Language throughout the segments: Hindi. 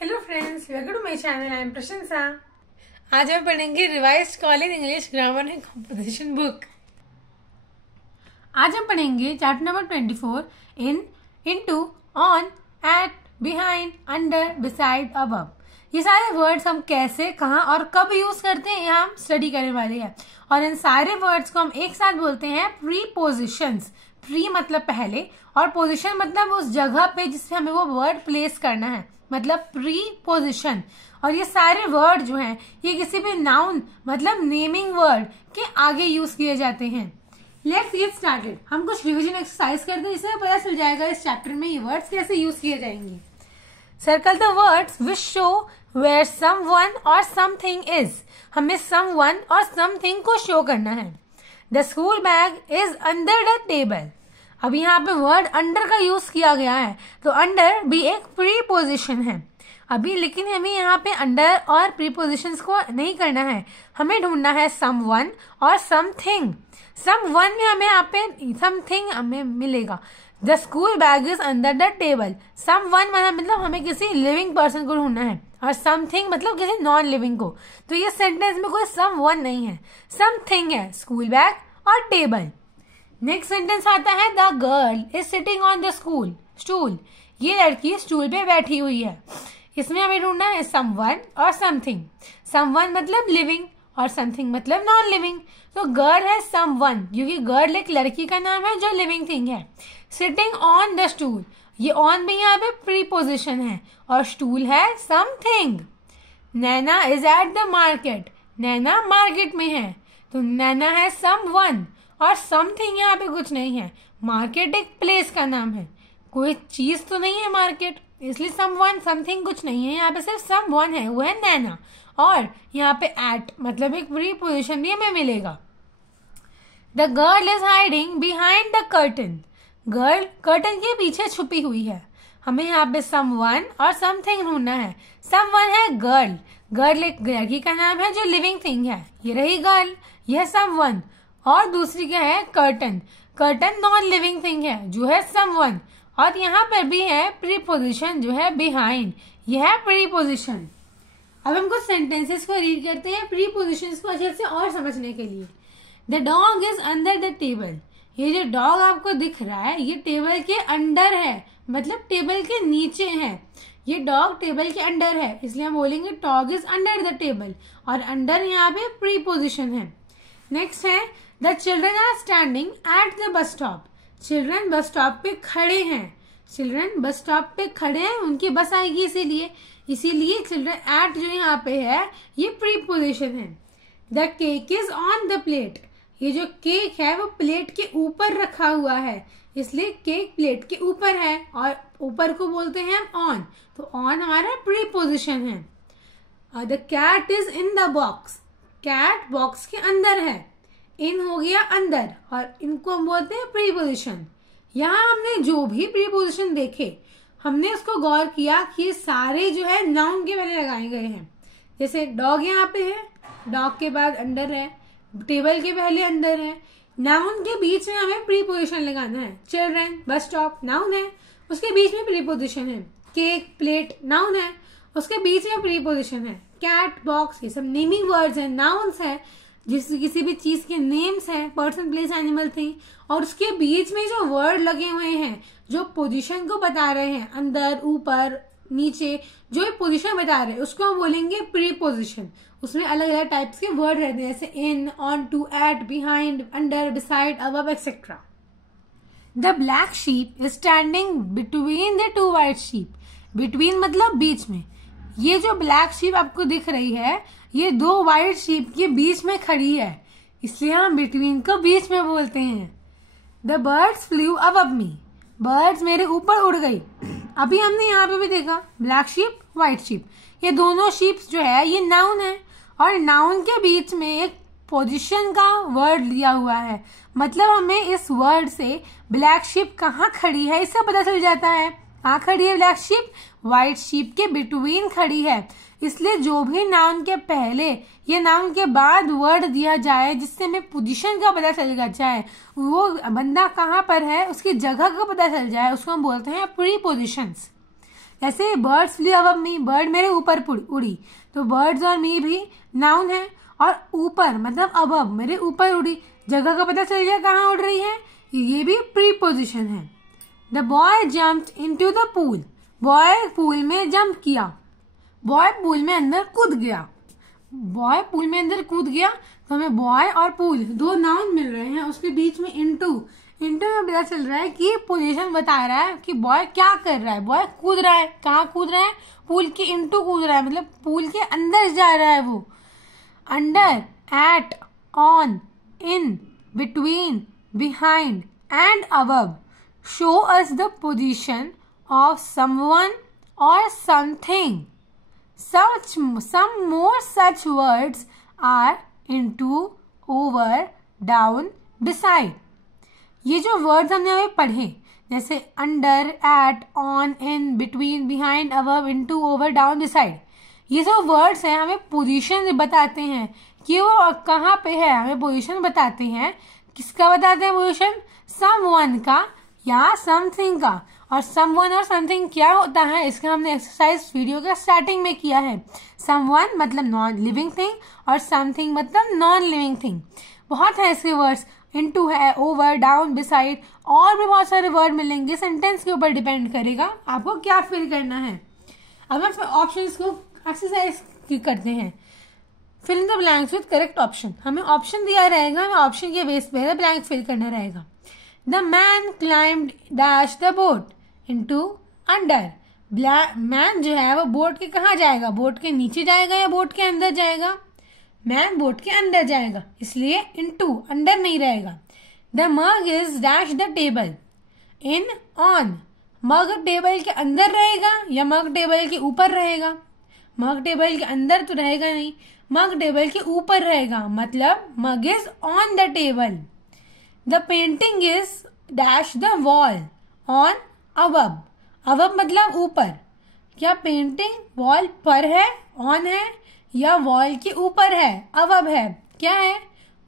Hello friends, welcome to my channel. I am Prashansa. आज हम पढ़ेंगे revised college English grammar and composition book. आज हम पढ़ेंगे chapter number 24 in, into, on, at, behind, under, beside, above. ये सारे वर्ड्स हम कैसे, कहाँ और कब यूज करते हैं यह हम स्टडी करने वाले हैं। और इन सारे वर्ड्स को हम एक साथ बोलते हैं प्रीपोजिशंस। प्री मतलब पहले और पोजिशन मतलब उस जगह पे जिससे हमें वो वर्ड प्लेस करना है, मतलब प्री पोजिशन। और ये सारे वर्ड जो हैं ये किसी भी नाउन मतलब नेमिंग वर्ड के आगे यूज किए जाते हैं। Let's get started. हम कुछ रिवीजन एक्सरसाइज करते हैं, इससे पता चल जाएगा इस चैप्टर में ये वर्ड्स कैसे यूज किए जाएंगे। Circle the words which show where someone और समथिंग इज। हमें समवन और समथिंग को शो करना है। The school bag is under the table. अब यहाँ पे वर्ड अंडर का यूज किया गया है, तो अंडर भी एक प्रीपोजिशन है अभी, लेकिन हमें यहाँ पे अंडर और प्रीपोजिशंस को नहीं करना है, हमें ढूंढना है समवन और समथिंग। समवन में हमें यहाँ पे समथिंग हमें मिलेगा। The school bag is under the table. Someone मतलब हमें किसी लिविंग पर्सन को ढूंढना है और समथिंग मतलब किसी नॉन लिविंग को। तो ये सेंटेंस में कोई समवन नहीं है, समथिंग है, स्कूल बैग और टेबल। नेक्स्ट सेंटेंस आता है the girl is sitting on the stool. ये लड़की स्टूल पे बैठी हुई है। इसमें हमें ढूंढना है समवन और समथिंग। समवन मतलब लिविंग और समथिंग मतलब नॉन लिविंग। तो गर्ल है समवन, क्योंकि गर्ल एक लड़की का नाम है जो लिविंग थिंग है। सिटिंग ऑन द स्टूल, ये ऑन भी यहाँ पे प्रीपोजिशन है और स्टूल है something. Naina is at the market. Naina market में है, तो नैना है समवन और समथिंग यहाँ पे कुछ नहीं है। मार्केट एक प्लेस का नाम है, कोई चीज तो नहीं है मार्केट, इसलिए समवन समथिंग कुछ नहीं है, यहाँ पे सिर्फ समवन है, वो है नैना। और यहाँ पे एट मतलब एक प्रीपोजिशन भी हमें मिलेगा। The girl is hiding behind the curtain. Girl curtain के पीछे छुपी हुई है। हमें यहाँ पे समवन और समथिंग ढूंढना है। समवन है गर्ल, गर्ल एक लड़की का नाम है जो लिविंग थिंग है, ये रही गर्ल, यह समवन। और दूसरी क्या है curtain, curtain non living thing है जो है समवन। और यहाँ पर भी है प्रीपोजिशन जो है बिहाइंड, यह है प्रीपोजिशन। अब हम कुछ सेंटेंसेस को रीड करते हैं प्रीपोजिशंस को अच्छे से और समझने के लिए। The dog is under the table. ये जो डॉग आपको दिख रहा है ये टेबल के अंडर है, मतलब टेबल के नीचे है। ये डॉग टेबल के अंडर है, इसलिए हम बोलेंगे dog is under the table. और अंडर यहाँ पे प्रीपोजिशन है। नेक्स्ट है the children are standing at the bus stop. Children bus stop पे खड़े हैं। चिल्ड्रन बस स्टॉप पे खड़े हैं, उनकी बस आएगी इसीलिए चिल्ड्रन एट जो यहाँ पे है ये प्रीपोजिशन है। The cake is on the plate. ये जो केक है वो प्लेट के ऊपर रखा हुआ है, इसलिए केक प्लेट के ऊपर है और ऊपर को बोलते हैं हम ऑन, तो ऑन हमारा प्रीपोजिशन है। The cat is in the box. Cat box के अंदर है, इन हो गया अंदर और इनको हम बोलते हैं प्रीपोजिशन। यहाँ हमने जो भी प्रीपोजिशन देखे हमने उसको गौर किया कि ये सारे जो है नाउन के पहले लगाए गए हैं। जैसे डॉग यहाँ पे है, डॉग के बाद अंडर है, टेबल के पहले अंदर है, नाउन के बीच में हमें प्रीपोजिशन लगाना है। चिल्ड्रन बस स्टॉप नाउन है, उसके बीच में प्रीपोजिशन है। केक प्लेट नाउन है, उसके बीच में प्रीपोजिशन है। कैट बॉक्स ये सब नेमिंग वर्ड्स हैं, नाउन्स है, जिस किसी भी चीज के नेम्स हैं, पर्सन प्लेस एनिमल थिंग, और उसके बीच में जो वर्ड लगे हुए हैं जो पोजीशन को बता रहे हैं, अंदर ऊपर नीचे जो पोजीशन बता रहे हैं उसको हम बोलेंगे प्रीपोजिशन। उसमें अलग अलग टाइप्स के वर्ड रहते हैं, जैसे in, on to, at, behind, under, beside, above etcetera. The black sheep is standing between the two white sheep. Between मतलब बीच में। ये जो ब्लैक शीप आपको दिख रही है ये दो व्हाइट शीप के बीच में खड़ी है, इसलिए हम बिटवीन को बीच में बोलते हैं। The birds flu above me. Birds मेरे ऊपर उड़ गई। अभी हमने यहाँ पे भी देखा ब्लैक शीप व्हाइट शीप, ये दोनों शीप्स जो है ये नाउन है और नाउन के बीच में एक पोजीशन का वर्ड लिया हुआ है, मतलब हमें इस वर्ड से ब्लैक शीप कहाँ खड़ी है इसका पता चल जाता है। कहाँ खड़ी है ब्लैक शीप? व्हाइट शीप के बिटवीन खड़ी है। इसलिए जो भी नाउन के पहले या नाउन के बाद वर्ड दिया जाए जिससे हमें पोजीशन का पता चल जाए, वो बंदा कहाँ पर है उसकी जगह का पता चल जाए, उसको हम बोलते हैं प्रीपोजिशंस। जैसे बर्ड्स फ्लू अबव मी, बर्ड मेरे ऊपर उड़ी, तो बर्ड्स और मी भी नाउन है, और ऊपर मतलब अबव मेरे ऊपर उड़ी, जगह का पता चल गया कहाँ उड़ रही है, ये भी प्रीपोजिशन है। The boy jumped into the pool, boy pool में जंप किया, बॉय पूल में अंदर कूद गया, बॉय पूल में अंदर कूद गया, तो हमें बॉय और पूल दो नाउन मिल रहे हैं, उसके बीच में इनटू में पता चल रहा है कि पोजीशन बता रहा है कि बॉय क्या कर रहा है, बॉय कूद रहा है, कहाँ कूद रहा है, पूल के इनटू कूद रहा है, मतलब पूल के अंदर जा रहा है वो। Under, at, on, in, between, behind and above show us the position of someone और something. Some more such words are into, over, down, beside। ये जो वर्ड्स हमने अभी पढ़े जैसे under, at, on, in, between, behind, above, into, over, down, beside, ये जो वर्ड्स हैं हमें पोजीशन बताते हैं कि वो कहाँ पे है, हमें पोजीशन बताते हैं। किसका बताते हैं पोजीशन? समवन का या समथिंग का। और समवन और समथिंग क्या होता है इसका हमने एक्सरसाइज वीडियो के स्टार्टिंग में किया है। समवन मतलब नॉन लिविंग थिंग और समथिंग मतलब नॉन लिविंग थिंग। बहुत है इसके वर्ड्स, इनटू है, ओवर, डाउन, बिसाइड, और भी बहुत सारे वर्ड मिलेंगे। सेंटेंस के ऊपर डिपेंड करेगा आपको क्या फिल करना है। अब हम ऑप्शंस को एक्सरसाइज करते हैं। Fill in the blanks with correct option. हमें ऑप्शन दिया रहेगा, हमें ऑप्शन के बेस पे ब्लैंक फिल करना रहेगा। The man climbed dash the boat into under. Man जो है वो बोट के कहाँ जाएगा? बोट के नीचे जाएगा या बोट के अंदर जाएगा? मैन बोट के अंदर जाएगा, इसलिए इनटू, अंडर नहीं रहेगा। The mug is dash the table in on. Mug table के अंदर रहेगा या मग टेबल के ऊपर रहेगा? मग टेबल के अंदर तो रहेगा नहीं, मग टेबल के ऊपर रहेगा, मतलब mug is on the table. The painting is dash the wall on above. Above मतलब ऊपर। क्या पेंटिंग वॉल पर है, ऑन है, या वॉल के ऊपर है, अबव है? क्या है?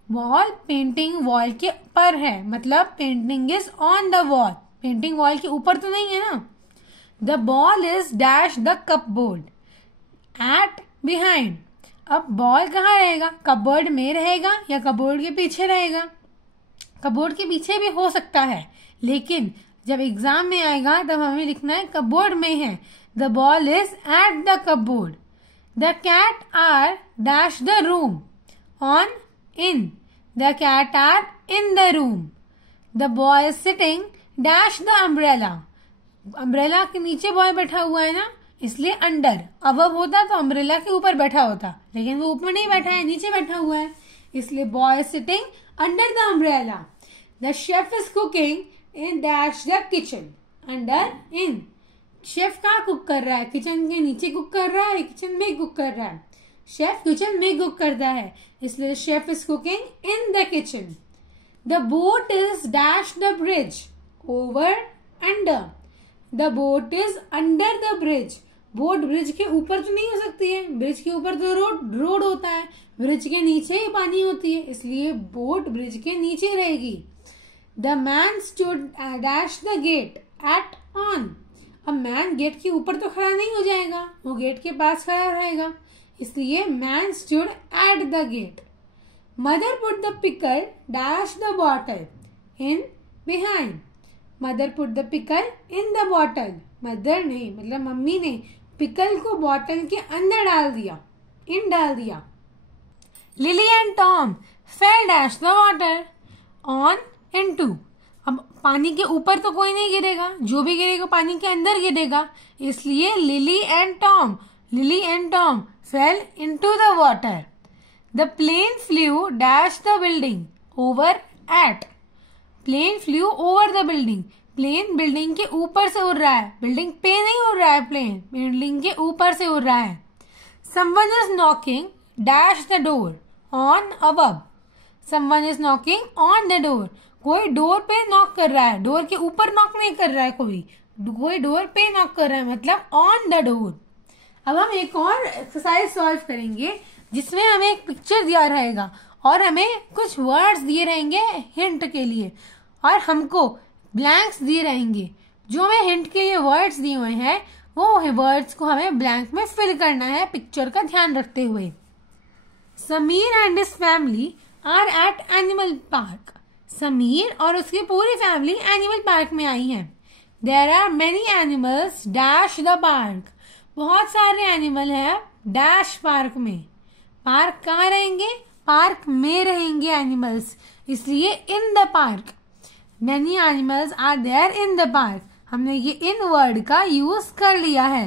वॉल, पेंटिंग वॉल के पर है, मतलब painting is on the wall. Painting wall के ऊपर तो नहीं है ना। The ball is dash the cupboard at behind. अब बॉल कहाँ रहेगा? कपबोर्ड में रहेगा या कपबोर्ड के पीछे रहेगा? कपबोर्ड के पीछे भी हो सकता है, लेकिन जब एग्जाम में आएगा तब हमें लिखना है कपबोर्ड में है। The ball is at the cupboard. The cat are dash the room on in. The cat are in the room. The boy is sitting dash the umbrella. Umbrella के नीचे बॉय बैठा हुआ है ना, इसलिए अंडर। अबव होता तो अम्ब्रेला के ऊपर बैठा होता, लेकिन वो ऊपर नहीं बैठा है, नीचे बैठा हुआ है, इसलिए boy is sitting under the umbrella. The chef is cooking in dash the kitchen under in. Chef कहाँ कुक कर रहा है? किचन के नीचे कुक कर रहा है, किचन में कुक कर रहा है? शेफ किचन में कुक करता है, इसलिए chef is cooking in the kitchen. The boat is dash the bridge over under. The boat is under the bridge. Boat bridge के ऊपर तो नहीं हो सकती है, ब्रिज के ऊपर तो रोड होता है, ब्रिज के नीचे ही पानी होती है, इसलिए बोट ब्रिज के नीचे रहेगी। The man stood dash the gate at on. अब मैन गेट के ऊपर तो खड़ा नहीं हो जाएगा, वो गेट के पास खड़ा रहेगा, इसलिए man stood at the gate. Mother put the pickle dash the bottle in behind. Mother put the pickle in the bottle. Mother ने मतलब मम्मी ने पिकल को बॉटल के अंदर डाल दिया, इन डाल दिया। Lily and Tom fail dash the water on into. अब पानी के ऊपर तो कोई नहीं गिरेगा, जो भी गिरेगा पानी के अंदर गिरेगा, इसलिए Lily and Tom fell into the water. The plane flew dash the building over at. Plane flew over the building. Plane building के ऊपर से उड़ रहा है, बिल्डिंग पे नहीं उड़ रहा है, प्लेन बिल्डिंग के ऊपर से उड़ रहा है। Someone is knocking dash the door on above. Someone is knocking on the door. कोई डोर पे नॉक कर रहा है, डोर के ऊपर नॉक नहीं कर रहा है, कोई डोर पे नॉक कर रहा है, मतलब ऑन द डोर। अब हम एक और एक्सरसाइज सॉल्व करेंगे जिसमें हमें एक पिक्चर दिया रहेगा और हमें कुछ वर्ड्स दिए रहेंगे हिंट के लिए, और हमको ब्लैंक्स दिए रहेंगे। जो हमें हिंट के लिए वर्ड्स दिए हुए हैं वो वर्ड्स को हमें ब्लैंक में फिल करना है पिक्चर का ध्यान रखते हुए। Sameer and his family are at animal park. Sameer और उसकी पूरी फैमिली एनिमल पार्क में आई है। There are many animals dash the park. बहुत सारे एनिमल हैं डैश पार्क में। पार्क कहाँ रहेंगे? पार्क में रहेंगे एनिमल्स, इसलिए in the park. Many animals are there in the park. हमने ये इन वर्ड का यूज कर लिया है।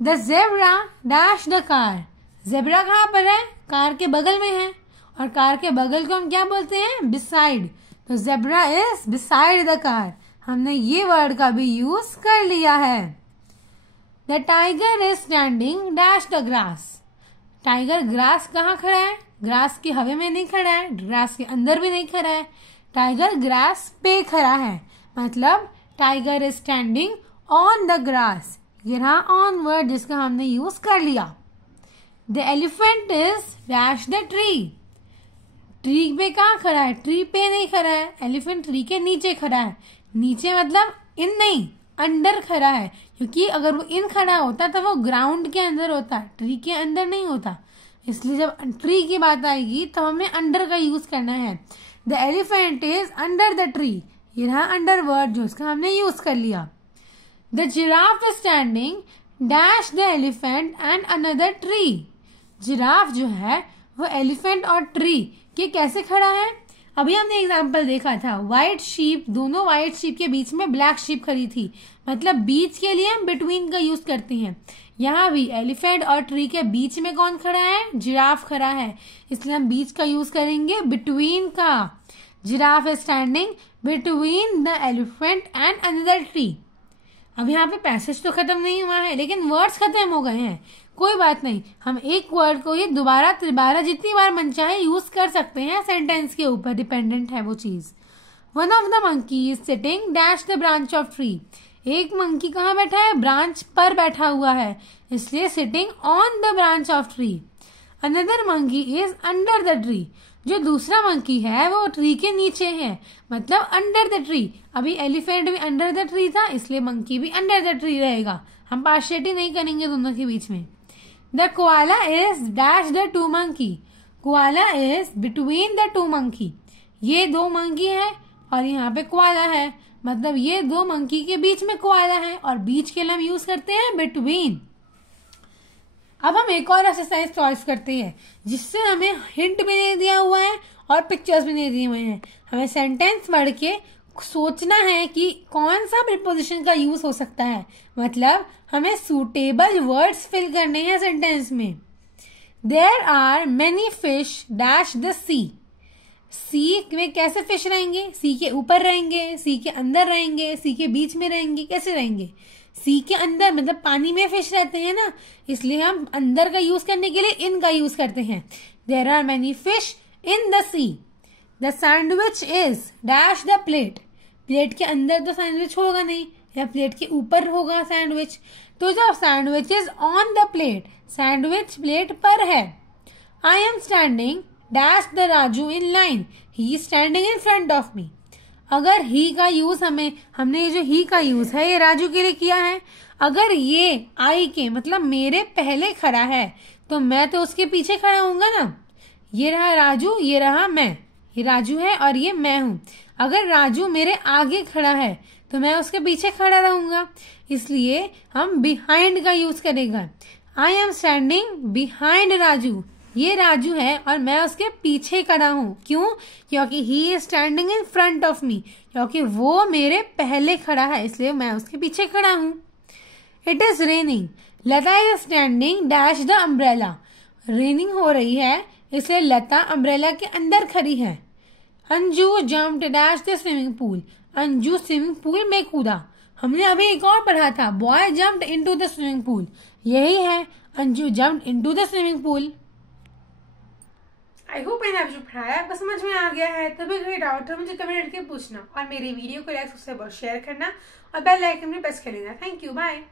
The zebra dash the car. Zebra कहाँ पर है? कार के बगल में है, और कार के बगल को हम क्या बोलते हैं? बिसाइड। तो zebra is beside the car. हमने ये वर्ड का भी यूज कर लिया है। The tiger is standing dash the grass. Tiger grass कहाँ खड़ा है? ग्रास की हवा में नहीं खड़ा है, ग्रास के अंदर भी नहीं खड़ा है, टाइगर ग्रास पे खड़ा है। मतलब tiger is standing on the grass. ये रहा ऑन वर्ड जिसका हमने यूज कर लिया। The elephant is dash the tree. Tree पे कहाँ खड़ा है? ट्री पे नहीं खड़ा है, एलिफेंट ट्री के नीचे खड़ा है। नीचे मतलब इन नहीं, अंडर खड़ा है, क्योंकि अगर वो इन खड़ा होता तो वो ग्राउंड के अंदर होता, ट्री के अंदर नहीं होता। इसलिए जब ट्री की बात आएगी तो हमें अंडर का यूज करना है। The elephant is under the tree. ये रहा अंडर वर्ड जो उसका हमने यूज कर लिया। The giraffe is standing dash the elephant and another tree. Giraffe जो है वो एलिफेंट और ट्री के कैसे खड़ा है? अभी हमने एग्जाम्पल देखा था, व्हाइट शीप, दोनों व्हाइट शीप के बीच में ब्लैक शीप खड़ी थी। मतलब बीच के लिए हम बिटवीन का यूज करते हैं। यहाँ भी एलिफेंट और ट्री के बीच में कौन खड़ा है? जिराफ खड़ा है, इसलिए हम बीच का यूज करेंगे बिटवीन का। Giraffe is standing between the elephant and another tree. अब यहाँ पे पैसेज तो खत्म नहीं हुआ है, लेकिन वर्ड्स खत्म हो गए हैं। कोई बात नहीं, हम एक वर्ड को ही दोबारा तिबारा जितनी बार मन चाहे यूज कर सकते हैं, सेंटेंस के ऊपर डिपेंडेंट है वो चीज। One of the monkey is sitting dash the branch of tree. एक मंकी कहाँ बैठा है? ब्रांच पर बैठा हुआ है, इसलिए sitting on the branch of tree. Another monkey is under the tree. जो दूसरा मंकी है वो ट्री के नीचे है, मतलब अंडर द ट्री। अभी एलिफेंट भी अंडर द ट्री था, इसलिए मंकी भी अंडर द ट्री रहेगा। हम पार्शियलिटी नहीं करेंगे दोनों के बीच में। The koala is dash the two monkey. Koala is between the to monkey. ये दो मंकी है और यहाँ पे कोआला है, मतलब ये दो मंकी के बीच में कोआला है, और बीच के लिए हम यूज करते हैं बिटवीन। अब हम एक और एक्सरसाइज चॉइस करते हैं जिससे हमें हिंट भी नहीं दिया हुआ है और पिक्चर्स भी नहीं दिए हुए हैं। हमें सेंटेंस पढ़ के सोचना है कि कौन सा प्रीपोजिशन का यूज हो सकता है, मतलब हमें सूटेबल वर्ड्स फिल करने हैं सेंटेंस में। There are many fish dash the sea. Sea में कैसे फिश रहेंगे? सी के ऊपर रहेंगे, सी के अंदर रहेंगे, सी के बीच में रहेंगे, कैसे रहेंगे? सी के अंदर मतलब पानी में फिश रहते हैं ना, इसलिए हम अंदर का यूज करने के लिए इन का यूज करते हैं। There are many fish in the sea. The sandwich is dash the plate. Plate के अंदर तो सैंडविच होगा नहीं, या प्लेट के ऊपर होगा सैंडविच। तो जब sandwich is on the plate, sandwich plate पर है। I am standing dash the Raju in line. He standing in front of me. अगर ही का यूज हमने ये जो ही का यूज है ये राजू के लिए किया है। अगर ये आई के मतलब मेरे पहले खड़ा है तो मैं तो उसके पीछे खड़ा होऊंगा ना। ये रहा राजू, ये रहा मैं, ये राजू है और ये मैं हूं। अगर राजू मेरे आगे खड़ा है तो मैं उसके पीछे खड़ा रहूंगा, इसलिए हम बिहाइंड का यूज करेगा। I am standing behind Raju. ये राजू है और मैं उसके पीछे खड़ा हूँ। क्यों? क्योंकि he is standing in front of me, क्योंकि वो मेरे पहले खड़ा है, इसलिए मैं उसके पीछे खड़ा हूँ। It is raining. Lata is standing dash the umbrella. Raining हो रही है इसलिए लता अम्ब्रेला के अंदर खड़ी है। Anju jumped dash the swimming pool. Anju swimming pool में कूदा। हमने अभी एक और पढ़ा था, boy jumped into the swimming pool. यही है, Anju jumped into the swimming pool. I hope मैंने आपको पढ़ाया आपको समझ में आ गया है। तो भी कोई डाउट हो मुझे कमेंट करके पूछना, और मेरी वीडियो को लाइक सब्सक्राइब और शेयर करना, और बेल आइकन में प्रेस कर लेना। Thank you, bye.